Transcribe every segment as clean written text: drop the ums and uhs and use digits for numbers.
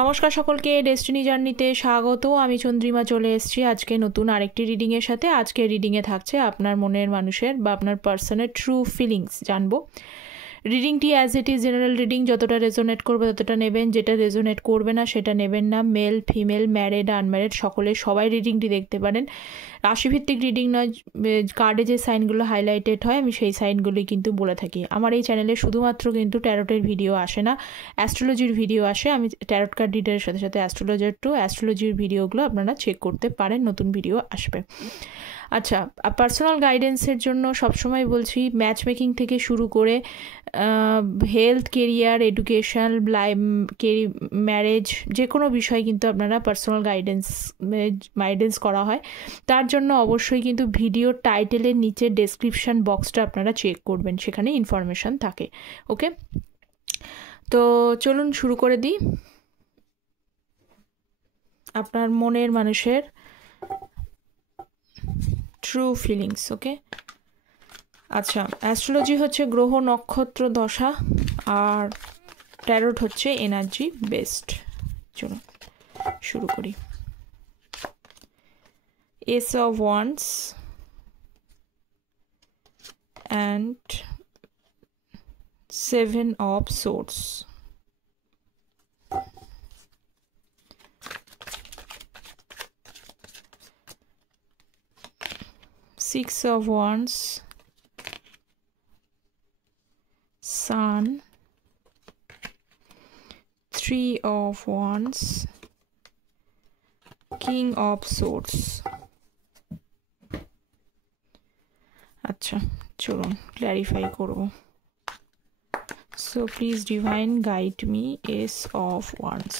নমস্কার সকলকে, ডেস্টিনি জার্নিতে স্বাগত। আমি চন্দ্রিমা চলে এসেছি আজকে নতুন আরেকটি রিডিংয়ের সাথে। আজকে রিডিংয়ে থাকছে আপনার মনের মানুষের বা আপনার পার্সনের ট্রু ফিলিংস জানবো। রিডিংটি as it is general reading, যতটা রেজোনেট করবে ততটা নেবেন, যেটা রেজোনেট করবে না সেটা নেবেন না। মেল ফিমেল, ম্যারিড আনম্যারিড সবাই রিডিংটি দেখতে পারেন। রাশিভিত্তিক রিডিং নয়, কার্ডে যে সাইনগুলো হাইলাইটেড হয় আমি সেই সাইনগুলোই কিন্তু বলে থাকি। আমার এই চ্যানেলে শুধুমাত্র কিন্তু ট্যারোটের ভিডিও আসে না, অ্যাস্ট্রোলজির ভিডিও আসে। আমি ট্যারোট কার্ড রিডারের সাথে সাথে অ্যাস্ট্রোলজির ভিডিওগুলো আপনারা চেক করতে পারেন, নতুন ভিডিও আসবে। আচ্ছা, পার্সোনাল গাইডেন্সের জন্য সবসময় বলছি, ম্যাচ মেকিং থেকে শুরু করে হেলথ, কেরিয়ার, এডুকেশন, ম্যারেজ, যে কোনো বিষয় কিন্তু আপনারা পার্সোনাল গাইডেন্স করা হয়। তার জন্য অবশ্যই কিন্তু ভিডিও টাইটেলের নিচে ডেসক্রিপশান বক্সটা আপনারা চেক করবেন, সেখানে ইনফরমেশান থাকে। ওকে, তো চলুন শুরু করে দিই। আপনার মনের মানুষের ট্রু ফিলিংস। ওকে, আচ্ছা, অ্যাস্ট্রোলজি হচ্ছে গ্রহ নক্ষত্র দশা, আর ট্যারোট হচ্ছে এনার্জি বেসড। চলুন শুরু করি। S of wands and 7 of swords. Six of Wands, Sun, 3 of Wands, King of Swords. আচ্ছা, চলুন ক্ল্যারিফাই করব। So please divine guide me. Ace of Wands,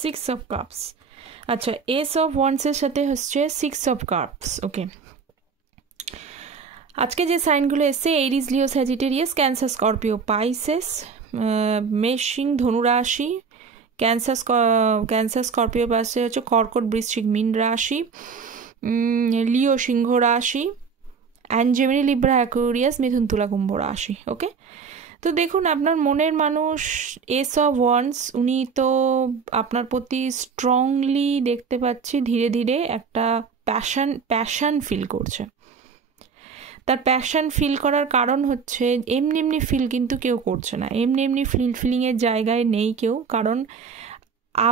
Six of Cups. আচ্ছা, Ace of Wands এর সাথে হচ্ছে 6 of Cups। ওকে, আজকে যে সাইনগুলো এসছে, এরিস, লিও, স্যাজিটেরিয়াস, ক্যান্সার, স্করপিও, পাইসেস, মেষিং, ধনুরাশি, ক্যান্সার স্করপিও পাশে হচ্ছে কর্কট, বৃশ্চিক, মীন রাশি, লিও, সিংহ রাশি, অ্যান্ড জেমিনি, লিব্রা, অ্যাকুয়ারিয়াস, মিথুন, তুলা, কুম্ভ রাশি। ওকে, তো দেখুন আপনার মনের মানুষ এস অফ ওয়ান্স, উনি তো আপনার প্রতি স্ট্রংলি দেখতে পাচ্ছি ধীরে ধীরে একটা প্যাশন ফিল করছে। তার প্যাশন ফিল করার কারণ হচ্ছে এমনি ফিল কিন্তু কেউ করছে না, এমনি ফিলিংয়ের জায়গায় নেই কেউ। কারণ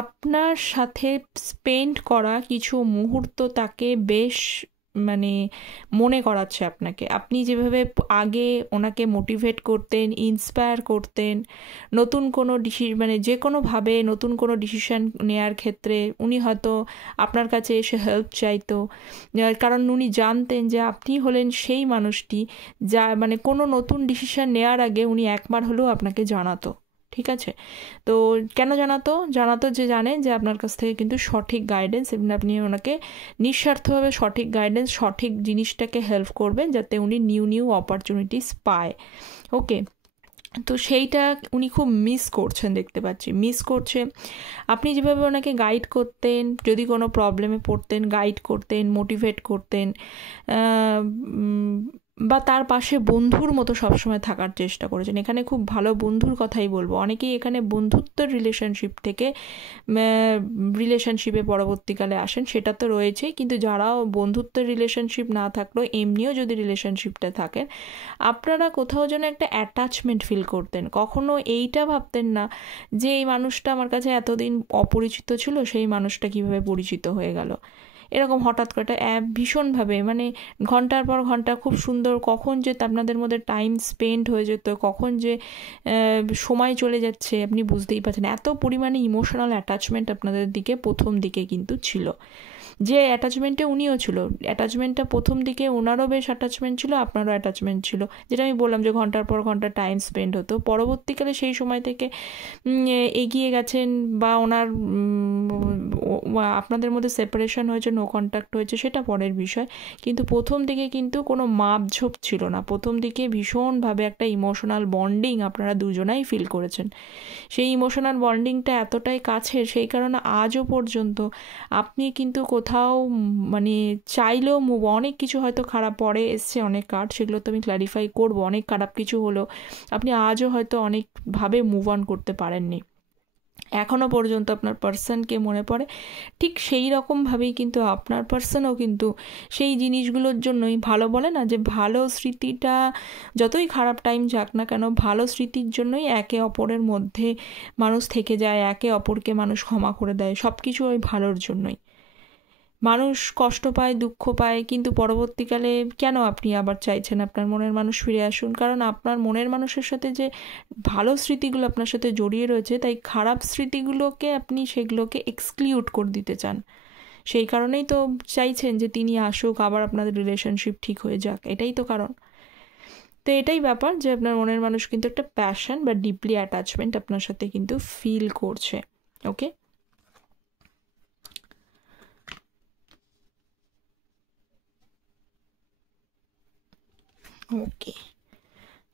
আপনার সাথে স্পেন্ড করা কিছু মুহূর্ত তাকে বেশ মনে করাচ্ছে আপনাকে। আপনি যেভাবে আগে ওনাকে মোটিভেট করতেন, ইন্সপায়ার করতেন, নতুন কোনো যে কোনোভাবে নতুন কোনো ডিসিশন নেওয়ার ক্ষেত্রে উনি হয়তো আপনার কাছে এসে হেল্প চাইতো, কারণ উনি জানতেন যে আপনি হলেন সেই মানুষটি যা কোনো নতুন ডিসিশন নেওয়ার আগে উনি একবার হলেও আপনাকে জানাতো। ঠিক আছে, তো কেন জানাতো যে জানেন যে আপনার কাছ থেকে কিন্তু সঠিক গাইডেন্স, এবং আপনি ওনাকে নিঃস্বার্থভাবে সঠিক গাইডেন্স, সঠিক জিনিসটাকে হেল্প করবেন যাতে উনি নিউ অপরচুনিটিস পায়। ওকে, তো সেইটা উনি খুব মিস করছেন, দেখতে পাচ্ছি মিস করছে। আপনি যেভাবে ওনাকে গাইড করতেন, যদি কোনো প্রবলেমে পড়তেন গাইড করতেন, মোটিভেট করতেন, বা তার পাশে বন্ধুর মতো সবসময় থাকার চেষ্টা করেছেন। এখানে খুব ভালো বন্ধুর কথাই বলবো। অনেকেই এখানে বন্ধুত্বের রিলেশনশিপ থেকে রিলেশনশিপে পরবর্তীকালে আসেন, সেটা তো রয়েছেই, কিন্তু যারাও বন্ধুত্বের রিলেশনশিপ না থাকলেও এমনিও যদি রিলেশনশিপটা থাকেন, আপনারা কোথাও যেন একটা অ্যাটাচমেন্ট ফিল করতেন। কখনো এইটা ভাবতেন না যে এই মানুষটা আমার কাছে এতদিন অপরিচিত ছিল, সেই মানুষটা কিভাবে পরিচিত হয়ে গেল। এরকম হঠাৎ করে ভীষণভাবে ঘন্টার পর ঘন্টা খুব সুন্দর, কখন যে আপনাদের মধ্যে টাইম স্পেন্ড হয়ে যেত, কখন যে সময় চলে যাচ্ছে আপনি বুঝতেই পারছেন। এত পরিমাণে ইমোশনাল অ্যাটাচমেন্ট আপনাদের দিকে প্রথম দিকে কিন্তু ছিল, যে অ্যাটাচমেন্টে উনিও ছিল। অ্যাটাচমেন্টটা প্রথম দিকে ওনারও বেশ অ্যাটাচমেন্ট ছিল, আপনারও অ্যাটাচমেন্ট ছিল, যেটা আমি বললাম যে ঘন্টার পর ঘন্টা টাইম স্পেন্ড হতো। পরবর্তীকালে সেই সময় থেকে এগিয়ে গেছেন, বা ওনার আপনাদের মধ্যে সেপারেশন হয়েছে, নো কন্ট্যাক্ট হয়েছে, সেটা পরের বিষয়। কিন্তু প্রথম দিকে কিন্তু কোনো মাপঝোপ ছিল না। প্রথম দিকে ভীষণভাবে একটা ইমোশনাল বন্ডিং আপনারা দুজনাই ফিল করেছেন। সেই ইমোশনাল বন্ডিংটা এতটাই কাছের, সেই কারণে আজও পর্যন্ত আপনি কিন্তু কোথাও কোথাও মানে চাইলেও মুভ, অনেক কিছু হয়তো খারাপ পরে এসছে অনেক কার্ড, সেগুলো তো আমি ক্ল্যারিফাই করবো। অনেক খারাপ কিছু হলো, আপনি আজও হয়তো অনেকভাবে মুভ অন করতে পারেননি, এখনও পর্যন্ত আপনার পার্সনকে মনে পড়ে, ঠিক সেই রকমভাবেই কিন্তু আপনার পার্সনও কিন্তু সেই জিনিসগুলোর জন্যই, ভালো বলে না যে ভালো স্মৃতিটা যতই খারাপ টাইম যাক না কেন, ভালো স্মৃতির জন্যই একে অপরের মধ্যে মানুষ থেকে যায়, একে অপরকে মানুষ ক্ষমা করে দেয়, সব কিছু ওই ভালোর জন্যই। মানুষ কষ্ট পায়, দুঃখ পায়, কিন্তু পরবর্তীকালে কেন আপনি আবার চাইছেন আপনার মনের মানুষ ফিরে আসুন? কারণ আপনার মনের মানুষের সাথে যে ভালো স্মৃতিগুলো আপনার সাথে জড়িয়ে রয়েছে, তাই খারাপ স্মৃতিগুলোকে আপনি সেগুলোকে এক্সক্লুড করে দিতে চান। সেই কারণেই তো চাইছেন যে তিনি আসুক, আবার আপনাদের রিলেশনশিপ ঠিক হয়ে যাক, এটাই তো কারণ। তো এটাই ব্যাপার যে আপনার মনের মানুষ কিন্তু একটা প্যাশন বা ডিপলি অ্যাটাচমেন্ট আপনার সাথে কিন্তু ফিল করছে। ওকে, ওকে,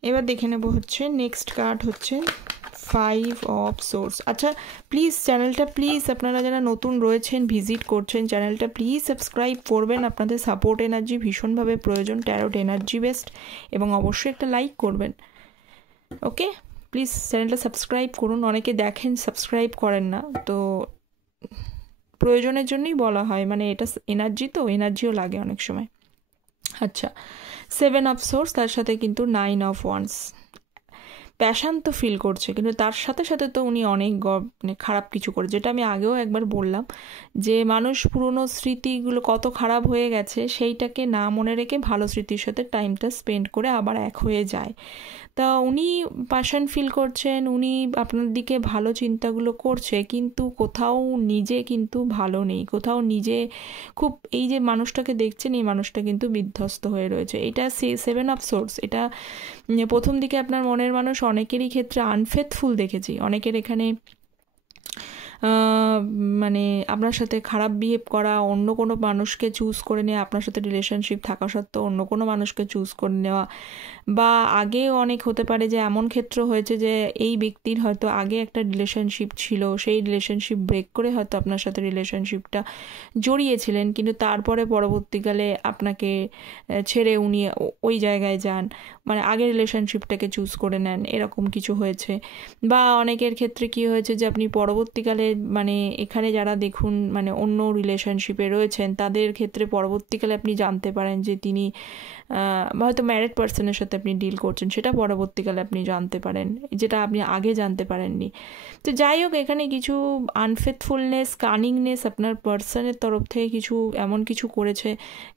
এবার দেখে নেব হচ্ছে নেক্সট কার্ড হচ্ছে 5 অফ সোর্স। আচ্ছা প্লিজ চ্যানেলটা, প্লিজ আপনারা যারা নতুন রয়েছেন, ভিজিট করছেন চ্যানেলটা, প্লিজ সাবস্ক্রাইব করবেন, আপনাদের সাপোর্ট এনার্জি ভীষণভাবে প্রয়োজন, ট্যারোট এনার্জি বেসড, এবং অবশ্যই একটা লাইক করবেন। ওকে, প্লিজ চ্যানেলটা সাবস্ক্রাইব করুন, অনেকে দেখেন সাবস্ক্রাইব করেন না, তো প্রয়োজনের জন্যই বলা হয়, মানে এটা এনার্জি, তো এনার্জিও লাগে অনেক সময়। আচ্ছা, 7 অফ সোর্স, তার সাথে কিন্তু 9 অফ ওয়ান্স। প্যাশান তো ফিল করছে, কিন্তু তার সাথে সাথে তো উনি অনেক মানে খারাপ কিছু করে, যেটা আমি আগেও একবার বললাম যে মানুষ পুরনো স্মৃতিগুলো কত খারাপ হয়ে গেছে সেইটাকে না মনে রেখে ভালো স্মৃতির সাথে টাইমটা স্পেন্ড করে আবার এক হয়ে যায়। তা উনি প্যাশন ফিল করছেন, উনি আপনার দিকে ভালো চিন্তাগুলো করছে, কিন্তু কোথাও নিজে কিন্তু ভালো নেই, কোথাও নিজে খুব, এই যে মানুষটাকে দেখছেন এই মানুষটা কিন্তু বিধ্বস্ত হয়ে রয়েছে। এটা 7 অফ সোর্স, এটা প্রথম দিকে আপনার মনের মানুষ অনেকেরই ক্ষেত্রে আনফেথফুল দেখেছি, অনেকের এখানে মানে আপনার সাথে খারাপ বিহেভ করা, অন্য কোনো মানুষকে চুজ করে নেওয়া, আপনার সাথে রিলেশনশিপ থাকা সত্ত্বেও অন্য কোনো মানুষকে চুজ করে নেওয়া, বা আগেও অনেক হতে পারে যে এমন ক্ষেত্র হয়েছে যে এই ব্যক্তির হয়তো আগে একটা রিলেশনশিপ ছিল, সেই রিলেশনশিপ ব্রেক করে হয়তো আপনার সাথে রিলেশনশিপটা জড়িয়েছিলেন, কিন্তু তারপরে পরবর্তীকালে আপনাকে ছেড়ে উনি ওই জায়গায় যান, মানে আগের রিলেশনশিপটাকে চুজ করে নেন, এরকম কিছু হয়েছে। বা অনেকের ক্ষেত্রে কি হয়েছে যে আপনি পরবর্তীকালে, মানে এখানে যারা দেখুন মানে অন্য রিলেশনশিপে রয়েছেন, তাদের ক্ষেত্রে পরবর্তীকালে আপনি জানতে পারেন যে তিনি হয়তো ম্যারিড পার্সনের সাথে আপনি ডিল করছেন, সেটা পরবর্তীকালে আপনি জানতে পারেন, যেটা আপনি আগে জানতে পারেননি। তো যাই হোক, এখানে কিছু আনফেথফুলনেস, কানিংনেস আপনার পার্সনের তরফ থেকে কিছু এমন কিছু করেছে,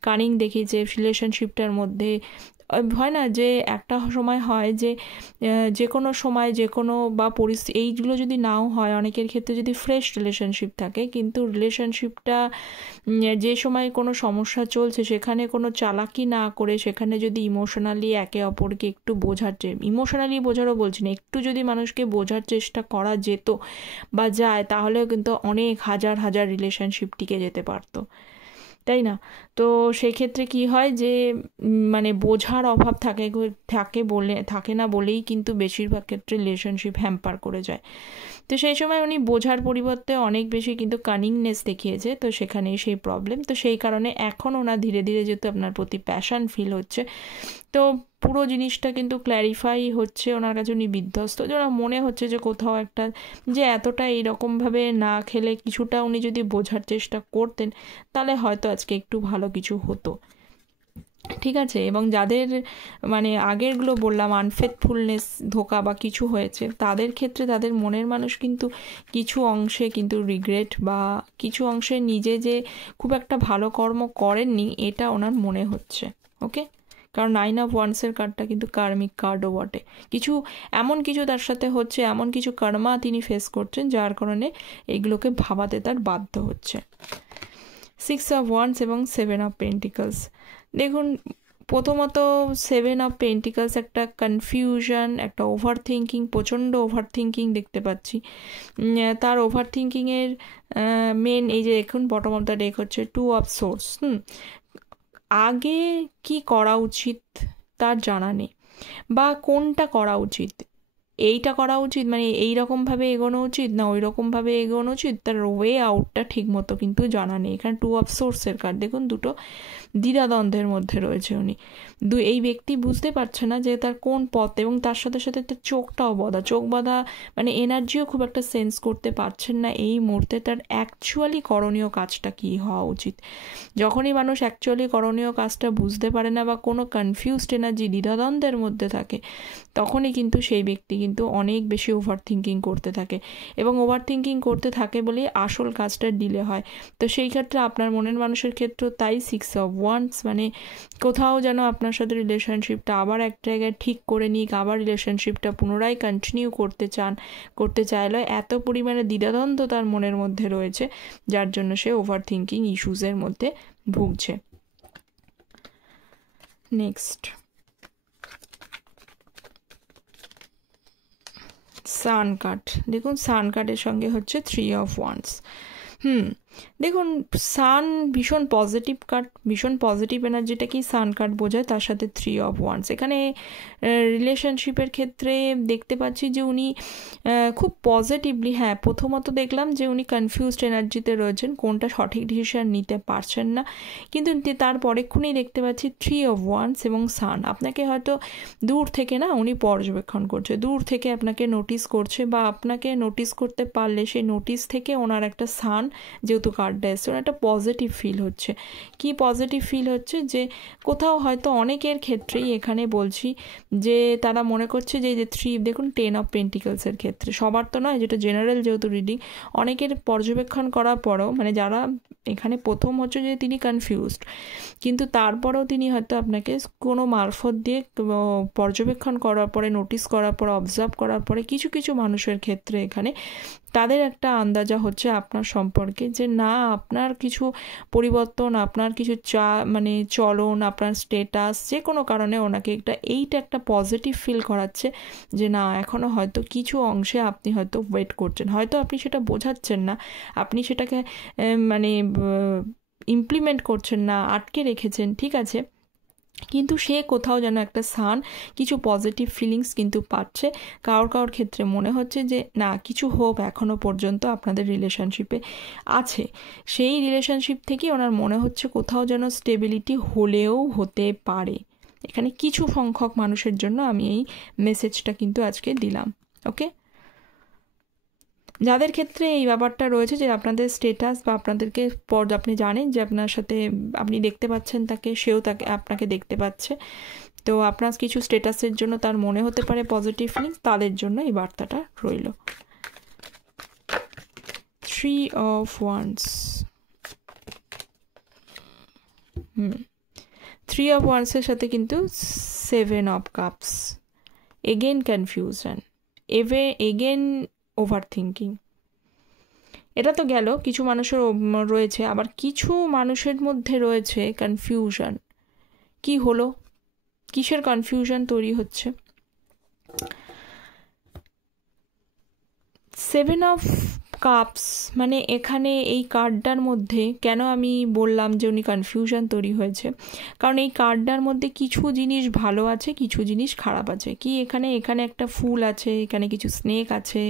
কানিং দেখিয়েছে রিলেশনশিপটার মধ্যে। হয় না যে একটা সময় হয় যে যে কোনো সময় যে কোনো বা পরিস্থিতি, এইগুলো যদি নাও হয়, অনেকের ক্ষেত্রে যদি ফ্রেশ রিলেশনশিপ থাকে, কিন্তু রিলেশনশিপটা যে সময় কোনো সমস্যা চলছে সেখানে কোনো চালাকি না করে, সেখানে যদি ইমোশনালি একে অপরকে একটু ইমোশনালি বোঝারও বলছি না, একটু যদি মানুষকে বোঝার চেষ্টা করা যেত বা যায়, তাহলেও কিন্তু অনেক হাজার হাজার রিলেশনশিপ টিকে যেতে পারতো, তাই না? তো সেক্ষেত্রে কি হয় যে মানে বোঝার অভাব থাকে না বলেই কিন্তু বেশিরভাগ ক্ষেত্রে রিলেশনশিপ হ্যাম্পার করে যায়। তো সেই সময় উনি বোঝার পরিবর্তে অনেক বেশি কিন্তু কানিংনেস দেখিয়েছে, তো সেখানেই সেই প্রবলেম। তো সেই কারণে এখন ওনার ধীরে ধীরে যেহেতু আপনার প্রতি প্যাশন ফিল হচ্ছে, তো পুরো জিনিসটা কিন্তু ক্ল্যারিফাই হচ্ছে ওনার কাছে, উনি বিধ্বস্ত, যে ওনার মনে হচ্ছে যে কোথাও একটা, যে এতটা এইরকমভাবে না খেলে কিছুটা উনি যদি বোঝার চেষ্টা করতেন, তাহলে হয়তো আজকে একটু ভালো কিছু হতো। ঠিক আছে, এবং যাদের মানে আগেরগুলো বললাম আনফেথফুলনেস, ধোঁকা বা কিছু হয়েছে, তাদের ক্ষেত্রে তাদের মনের মানুষ কিন্তু কিছু অংশে কিন্তু রিগ্রেট, বা কিছু অংশে নিজে যে খুব একটা ভালো কর্ম করেননি এটা ওনার মনে হচ্ছে। ওকে, কারণ 9 অফ ওয়ান্সের কার্ডটা কিন্তু কার্মিক কার্ডও বটে, কিছু এমন কিছু তার সাথে হচ্ছে, এমন কিছু কর্মা তিনি ফেস করছেন, যার কারণে এইগুলোকে ভাবাতে তার বাধ্য হচ্ছে। 6 অফ ওয়ান্স এবং 7 অফ পেন্টিকলস। দেখুন, প্রথমত 7 অফ পেন্টিকলস একটা কনফিউশন, একটা ওভার থিঙ্কিং, প্রচণ্ড ওভার থিঙ্কিং দেখতে পাচ্ছি। তার ওভার থিঙ্কিংয়ের মেন এই যে দেখুন বটম অফ দ্য ডেক হচ্ছে 2 অফ সোর্স। আগে কি করা উচিত তার জানা নেই, বা কোনটা করা উচিত এইটা করা উচিত, মানে এইরকমভাবে এগোনো উচিত না ওই রকমভাবে এগোনো উচিত, তার ওয়ে আউটটা ঠিক মতো কিন্তু জানা নেই। এখানে টু অফ সোর্সের কার্ড, দেখুন দুটো দ্বিধাদ্বন্দ্বের মধ্যে রয়েছে উনি। এই ব্যক্তি বুঝতে পারছে না যে তার কোন পথ, এবং তার সাথে সাথে তার চোখটাও বাঁধা, চোখ বাঁধা মানে এনার্জিও খুব একটা সেন্স করতে পারছেন না এই মুহূর্তে তার অ্যাকচুয়ালি করণীয় কাজটা কী হওয়া উচিত। যখনই মানুষ অ্যাকচুয়ালি করণীয় কাজটা বুঝতে পারে না বা কোনো কনফিউজড এনার্জি দ্বিধাদ্বন্দ্বের মধ্যে থাকে, তখনই কিন্তু সেই ব্যক্তি কিন্তু অনেক বেশি ওভার থিঙ্কিং করতে থাকে, এবং ওভার থিঙ্কিং করতে থাকে বলেই আসল কাজটা ডিলে হয়। তো সেই ক্ষেত্রে আপনার মনের মানুষের ক্ষেত্রেও তাই 6 অফ ওয়ান্ডস, মানে কোথাও যেন আপনার সাথে রিলেশনশিপটা আবার এক জায়গায় ঠিক করে নিক, আবার রিলেশনশিপটা পুনরায় কন্টিনিউ করতে চাইলে এত পরিমাণে দ্বিধাদ্বন্দ্ব তার মনের মধ্যে রয়েছে, যার জন্য সে ওভার থিঙ্কিং ইস্যুসের মধ্যে ভুগছে। নেক্সট সান কার্ড, দেখুন সান কার্ডের সঙ্গে হচ্ছে 3 অফ ওয়ান্ডস। দেখুন সান ভীষণ পজিটিভ কার্ড, ভীষণ পজিটিভ এনার্জিটাকেই সান কার্ড বোঝায়, তার সাথে 3 অফ ওয়ান্ডস। এখানে রিলেশনশিপের ক্ষেত্রে দেখতে পাচ্ছি যে উনি খুব পজিটিভলি, হ্যাঁ প্রথমত দেখলাম যে উনি কনফিউজড এনার্জিতে রয়েছেন, কোনটা সঠিক ডিসিশন নিতে পারছেন না, কিন্তু তার পরেক্ষণেই দেখতে পাচ্ছি 3 অফ ওয়ান্ডস এবং সান। আপনাকে হয়তো দূর থেকে না উনি পর্যবেক্ষণ করছে, দূর থেকে আপনাকে নোটিস করছে, বা আপনাকে নোটিস করতে পারলে সেই নোটিস থেকে ওনার একটা সান, যেহেতু কার্ডটা এসছে, ওনার একটা পজিটিভ ফিল হচ্ছে। কি পজিটিভ ফিল হচ্ছে, যে কোথাও হয়তো অনেকের ক্ষেত্রেই এখানে বলছি যে তারা মনে করছে যে 3, দেখুন 10 অফ পেন্টিকলসের ক্ষেত্রে, সবার তো নয়, যেটা জেনারেল যেহেতু রিডিং, অনেকের পর্যবেক্ষণ করার পরেও, মানে যারা এখানে প্রথম হচ্ছে যে তিনি কনফিউজড, কিন্তু তারপরেও তিনি হয়তো আপনাকে কোনো মারফত দিয়ে পর্যবেক্ষণ করার পরে, নোটিস করার পরে, অবজার্ভ করার পরে কিছু কিছু মানুষের ক্ষেত্রে এখানে তাদের একটা আন্দাজা হচ্ছে আপনার সম্পর্কে, যে না আপনার কিছু পরিবর্তন, আপনার কিছু মানে চলন, আপনার স্টেটাস, যে কোনো কারণে ওনাকে এইটা একটা পজিটিভ ফিল করাচ্ছে, যে না এখনও হয়তো কিছু অংশে আপনি হয়তো ওয়েট করছেন, হয়তো আপনি সেটা বোঝাচ্ছেন না, আপনি সেটাকে মানে ইমপ্লিমেন্ট করছেন না, আটকে রেখেছেন, ঠিক আছে, কিন্তু সে কোথাও যেন একটা সান, কিছু পজিটিভ ফিলিংস কিন্তু পাচ্ছে। কারোর ক্ষেত্রে মনে হচ্ছে যে না কিছু হোপ এখনও পর্যন্ত আপনাদের রিলেশনশিপে আছে, সেই রিলেশনশিপ থেকে ওনার মনে হচ্ছে কোথাও যেন স্টেবিলিটি হলেও হতে পারে। এখানে কিছু সংখ্যক মানুষের জন্য আমি এই মেসেজটা কিন্তু আজকে দিলাম। ওকে, যাদের ক্ষেত্রে এই ব্যাপারটা রয়েছে যে আপনাদের স্টেটাস বা আপনাদেরকে আপনি জানেন যে আপনার সাথে আপনি দেখতে পাচ্ছেন তাকে, সেও আপনাকে দেখতে পাচ্ছে, তো আপনার কিছু স্টেটাসের জন্য তার মনে হতে পারে পজিটিভ ফিলিংস, তাদের জন্য এই বার্তাটা রইল। 3 অফ ওয়ান্ডস, 3 অফ ওয়ান্ডসের সাথে কিন্তু 7 of cups, again confusion, again over thinking. এটা তো গেল, কিছু মানুষের রয়েছে, আবার কিছু মানুষের মধ্যে রয়েছে কনফিউশন। কি হলো, কিসের কনফিউশন তৈরি হচ্ছে? 7 অফ কাপস, মানে এখানে এই কার্ডটার মধ্যে কেন আমি বললাম যে উনি কনফিউশন তৈরি হয়েছে, কারণ এই কার্ডটার মধ্যে কিছু জিনিস ভালো আছে, কিছু জিনিস খারাপ আছে। কি এখানে একটা ফুল আছে, এখানে কিছু স্নেক আছে,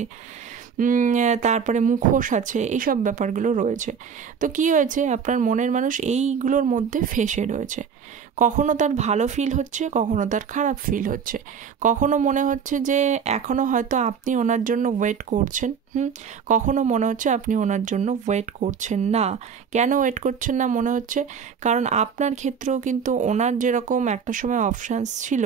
তারপরে মুখোশ আছে, এইসব ব্যাপারগুলো রয়েছে। তো কি হয়েছে, আপনার মনের মানুষ এইগুলোর মধ্যে ফেঁসে রয়েছে। কখনো তার ভালো ফিল হচ্ছে, কখনো তার খারাপ ফিল হচ্ছে, কখনো মনে হচ্ছে যে এখনও হয়তো আপনি ওনার জন্য ওয়েট করছেন, কখনো মনে হচ্ছে আপনি ওনার জন্য ওয়েট করছেন না। কেন ওয়েট করছেন না মনে হচ্ছে, কারণ আপনার ক্ষেত্রেও কিন্তু ওনার যেরকম একটা সময় অপশানস ছিল,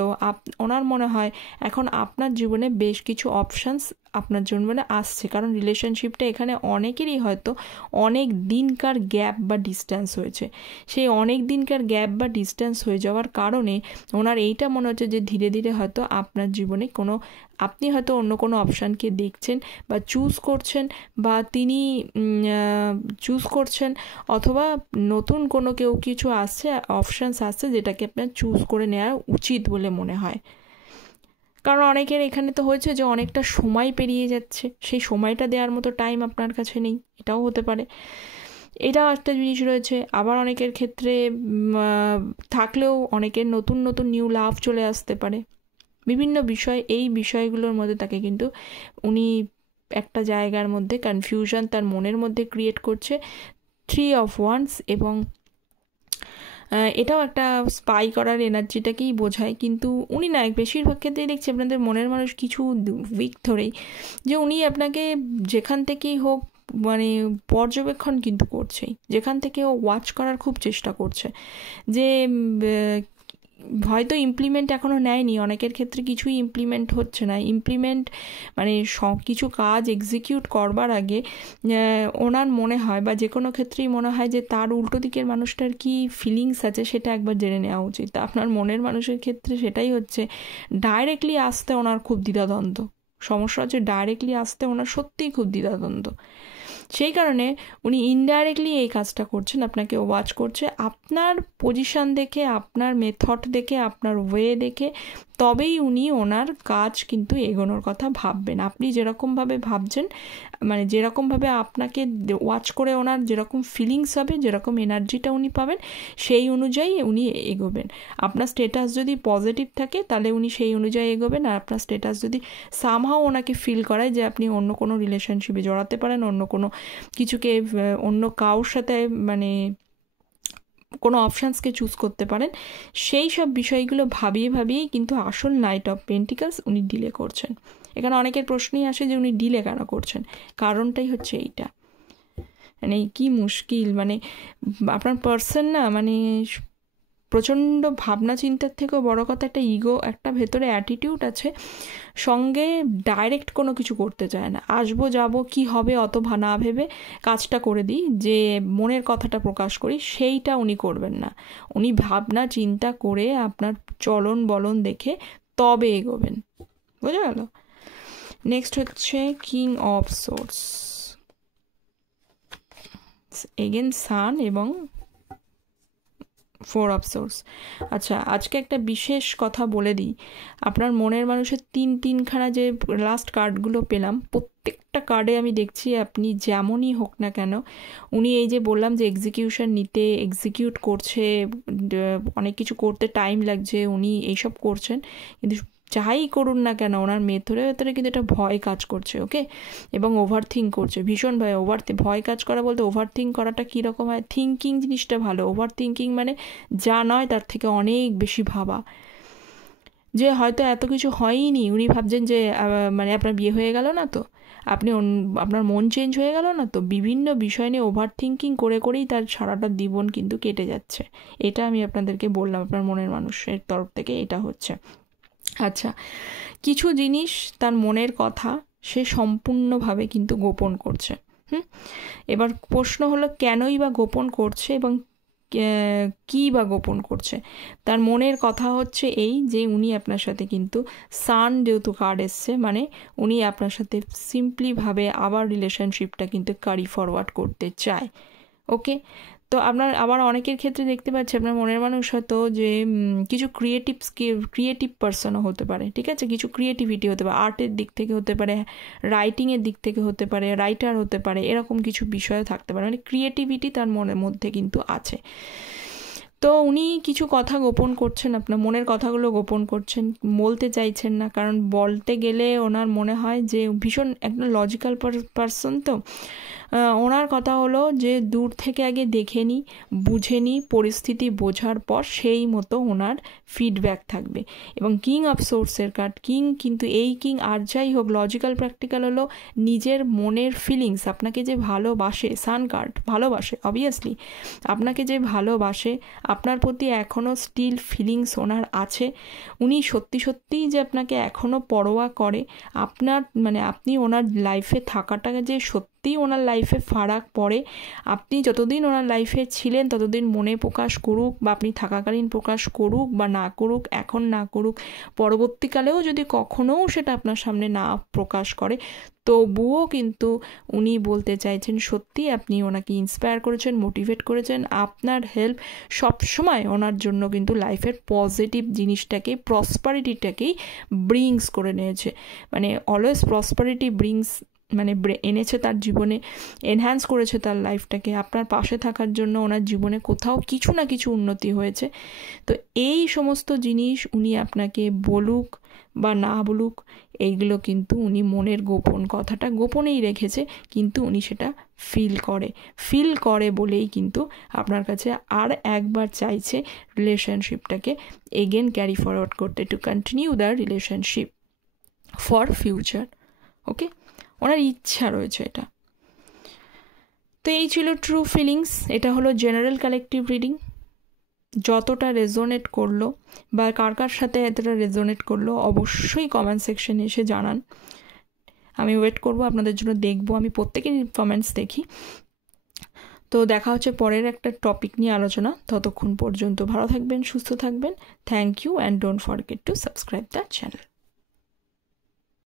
ওনার মনে হয় এখন আপনার জীবনে বেশ কিছু অপশানস আপনার জীবনে আসছে, কারণ রিলেশনশিপটা এখানে অনেকেরই হয়তো অনেক দিনকার গ্যাপ বা ডিস্ট্যান্স হয়েছে। সেই অনেক দিনকার গ্যাপ বা ডিস্ট্যান্স হয়ে যাওয়ার কারণে ওনার এইটা মনে হচ্ছে যে ধীরে ধীরে হয়তো আপনার জীবনে আপনি হয়তো অন্য কোনো অপশানকে দেখছেন বা চুজ করছেন, বা তিনি চুজ করছেন, অথবা নতুন কোনো কিছু আসছে, অপশানস আসছে, যেটাকে আপনার চুজ করে নেওয়া উচিত বলে মনে হয়। কারণ অনেকের এখানে তো হয়েছে যে অনেকটা সময় পেরিয়ে যাচ্ছে, সেই সময়টা দেওয়ার মতো টাইম আপনার কাছে নেই, এটাও হতে পারে, এটাও একটা জিনিস রয়েছে। আবার অনেকের ক্ষেত্রে থাকলেও অনেকের নতুন নতুন নিউ লাভ চলে আসতে পারে, বিভিন্ন বিষয়, এই বিষয়গুলোর মধ্যে তাকে কিন্তু উনি একটা জায়গার মধ্যে কনফিউশন তার মনের মধ্যে ক্রিয়েট করছে। 3 of Wands, এবং এটাও একটা স্পাই করার এনার্জিটাকেই বোঝায়। কিন্তু উনি না, বেশিরভাগ ক্ষেত্রেই দেখছি আপনাদের মনের মানুষ কিছু উইক ধরেই যে উনি আপনাকে যেখান থেকেই হোক মানে পর্যবেক্ষণ কিন্তু করছেই, যেখান থেকে ও ওয়াচ করার খুব চেষ্টা করছে। যে হয়তো ইমপ্লিমেন্ট এখনও নেয়নি, অনেকের ক্ষেত্রে কিছুই ইমপ্লিমেন্ট হচ্ছে না। ইমপ্লিমেন্ট মানে সব কিছু কাজ এক্সিকিউট করবার আগে ওনার মনে হয়, বা যে কোনো ক্ষেত্রেই মনে হয় যে তার উল্টো দিকের মানুষটার কি ফিলিংস আছে সেটা একবার জেনে নেওয়া উচিত। আপনার মনের মানুষের ক্ষেত্রে সেটাই হচ্ছে, ডাইরেক্টলি আসতে ওনার খুব দ্বিধাদ্বন্দ্ব। সমস্যা হচ্ছে ডাইরেক্টলি আসতে ওনার সত্যিই খুব দ্বিধাদ্বন্দ্ব। সেই কারণে উনি ইনডাইরেক্টলি এই কাজটা করছেন, আপনাকে ওয়াচ করছে আপনার পজিশন দেখে, আপনার মেথড দেখে, আপনার ওয়ে দেখে, তবেই উনি ওনার কাজ কিন্তু এগোনোর কথা ভাববেন। আপনি যেরকমভাবে ভাবছেন, মানে যেরকমভাবে আপনাকে ওয়াচ করে ওনার যেরকম ফিলিংস হবে, যেরকম এনার্জিটা উনি পাবেন, সেই অনুযায়ী উনি এগোবেন। আপনার স্টেটাস যদি পজিটিভ থাকে তাহলে উনি সেই অনুযায়ী এগোবেন, আর আপনার স্টেটাস যদি সামহাও ওনাকে ফিল করায় যে আপনি অন্য কোনো রিলেশনশিপে জড়াতে পারেন, অন্য কোনো কিছুকে, অন্য কারোর সাথে মানে কোনো অপশানসকে চুজ করতে পারেন, সেই সব বিষয়গুলো ভাবিয়েই কিন্তু আসল নাইট অফ পেন্টিকলস উনি ডিলে করছেন। এখানে অনেকের প্রশ্নই আসে যে উনি ডিলে কেন করছেন, কারণটাই হচ্ছে এইটা। মানে কি মুশকিল, মানে আপনার পার্সন না, মানে প্রচণ্ড ভাবনা চিন্তার থেকেও বড় কথা একটা ইগো, একটা ভেতরে অ্যাটিটিউড আছে, সঙ্গে ডাইরেক্ট কোনো কিছু করতে চায় না। আসবো যাব কি হবে অত না ভেবে কাজটা করে দিই, যে মনের কথাটা প্রকাশ করি, সেইটা উনি করবেন না। উনি ভাবনা চিন্তা করে আপনার চলন বলন দেখে তবে এগোবেন। বোঝা গেল? নেক্সট হচ্ছে কিং অফ সোর্স, এগেন সান এবং 4 অফ সোর্স। আচ্ছা, আজকে একটা বিশেষ কথা বলে দিই। আপনার মনের মানুষের 3খানা যে লাস্ট কার্ডগুলো পেলাম, প্রত্যেকটা কার্ডে আমি দেখছি আপনি যেমনই হোক না কেন, উনি এই যে বললাম যে এক্সিকিউশন নিতে, এক্সিকিউট করছে, অনেক কিছু করতে টাইম লাগছে, উনি এইসব করছেন, কিন্তু যাই করুন না কেন ওনার ভেতরে কিন্তু একটা ভয় কাজ করছে। ওকে, এবং ওভার থিঙ্ক করছে ভীষণ। ভয় কাজ করা বলতে ওভার থিঙ্ক করাটা কীরকম হয়? থিঙ্কিং জিনিসটা ভালো, ওভার থিঙ্কিং মানে যা নয় তার থেকে অনেক বেশি ভাবা, যে হয়তো এত কিছু হয়ইনি, উনি ভাবছেন যে মানে আপনার বিয়ে হয়ে গেল না তো, আপনার মন চেঞ্জ হয়ে গেল না তো, বিভিন্ন বিষয় নিয়ে ওভার থিঙ্কিং করেই তার সারাটা জীবন কিন্তু কেটে যাচ্ছে। এটা আমি আপনাদেরকে বললাম, আপনার মনের মানুষের তরফ থেকে এটা হচ্ছে। আচ্ছা, কিছু জিনিস তার মনের কথা সে সম্পূর্ণভাবে কিন্তু গোপন করছে। এবার প্রশ্ন হলো কেনই বা গোপন করছে, এবং কী বা গোপন করছে? তার মনের কথা হচ্ছে এই যে উনি আপনার সাথে কিন্তু সান যেহেতু কার্ড এসছে, মানে উনি আপনার সাথে সিম্পলিভাবে আবার রিলেশনশিপটা কিন্তু ক্যারি ফরওয়ার্ড করতে চায়। ওকে, তো আপনার আবার অনেকের ক্ষেত্রে দেখতে পাচ্ছি আপনার মনের মানুষ হয়তো যে কিছু ক্রিয়েটিভ পার্সনও হতে পারে, ঠিক আছে, কিছু ক্রিয়েটিভিটি হতে পারে, আর্টের দিক থেকে হতে পারে, রাইটিংয়ের দিক থেকে হতে পারে, রাইটার হতে পারে, এরকম কিছু বিষয় থাকতে পারে, মানে ক্রিয়েটিভিটি তার মনের মধ্যে কিন্তু আছে। তো উনি কিছু কথা গোপন করছেন, আপনার মনের কথাগুলো গোপন করছেন, বলতে চাইছেন না, কারণ বলতে গেলে ওনার মনে হয় যে ভীষণ একটা লজিক্যাল পার্সন, তো ওনার কথা হলো যে দূর থেকে আগে দেখে নিই, বুঝে নিই, পরিস্থিতি বোঝার পর সেই মতো ওনার ফিডব্যাক থাকবে। এবং কিং অফ সোর্সের কার্ড, কিন্তু এই কিং আর যাই হোক লজিক্যাল প্র্যাকটিক্যাল হলো নিজের মনের ফিলিংস, আপনাকে যে ভালোবাসে, সান কার্ড ভালোবাসে, অবভিয়াসলি আপনাকে যে ভালোবাসে, আপনার প্রতি এখনও স্টিল ফিলিংস ওনার আছে, উনি সত্যিই যে আপনাকে এখনও পরোয়া করে, আপনার মানে আপনি ওনার লাইফে থাকাটা যে সত্যিই ওনার লাইফে ফারাক পড়ে, আপনি যতদিন ওনার লাইফে ছিলেন ততদিন মনে প্রকাশ করুক, বা আপনি থাকাকালীন প্রকাশ করুক বা না করুক, এখন না করুক, পরবর্তীকালেও যদি কখনোও সেটা আপনার সামনে না প্রকাশ করে, তবুও কিন্তু উনি বলতে চাইছেন সত্যি আপনি ওনাকে ইন্সপায়ার করেছেন, মোটিভেট করেছেন, আপনার হেল্প সবসময় ওনার জন্য কিন্তু লাইফের পজিটিভ জিনিসটাকে, প্রসপারিটিটাকেই ব্রিংস করে নিয়েছে। মানে অলওয়েজ প্রসপারিটি ব্রিংস মানে এনেছে তার জীবনে, এনহ্যান্স করেছে তার লাইফটাকে। আপনার পাশে থাকার জন্য ওনার জীবনে কোথাও কিছু না কিছু উন্নতি হয়েছে। তো এই সমস্ত জিনিস উনি আপনাকে বলুক বা না বলুক, এইগুলো কিন্তু উনি মনের গোপন কথাটা গোপনেই রেখেছে, কিন্তু উনি সেটা ফিল করে বলেই কিন্তু আপনার কাছে আর একবার চাইছে রিলেশনশিপটাকে এগেন ক্যারি ফরওয়ার্ড করতে, to continue the relationship for future. Okay, ওনার ইচ্ছা রয়েছে এটা। তো এই ছিল ট্রু ফিলিংস। এটা হলো জেনারেল কালেকটিভ রিডিং। যতটা রেজোনেট করলো বা কার কার সাথে এতটা রেজোনেট করলো অবশ্যই কমেন্ট সেকশনে এসে জানান। আমি ওয়েট করব আপনাদের জন্য, দেখবো, আমি প্রত্যেকেরই কমেন্টস দেখি। তো দেখা হচ্ছে পরের একটা টপিক নিয়ে আলোচনা। ততক্ষণ পর্যন্ত ভালো থাকবেন, সুস্থ থাকবেন। Thank you and don't forget to subscribe the channel.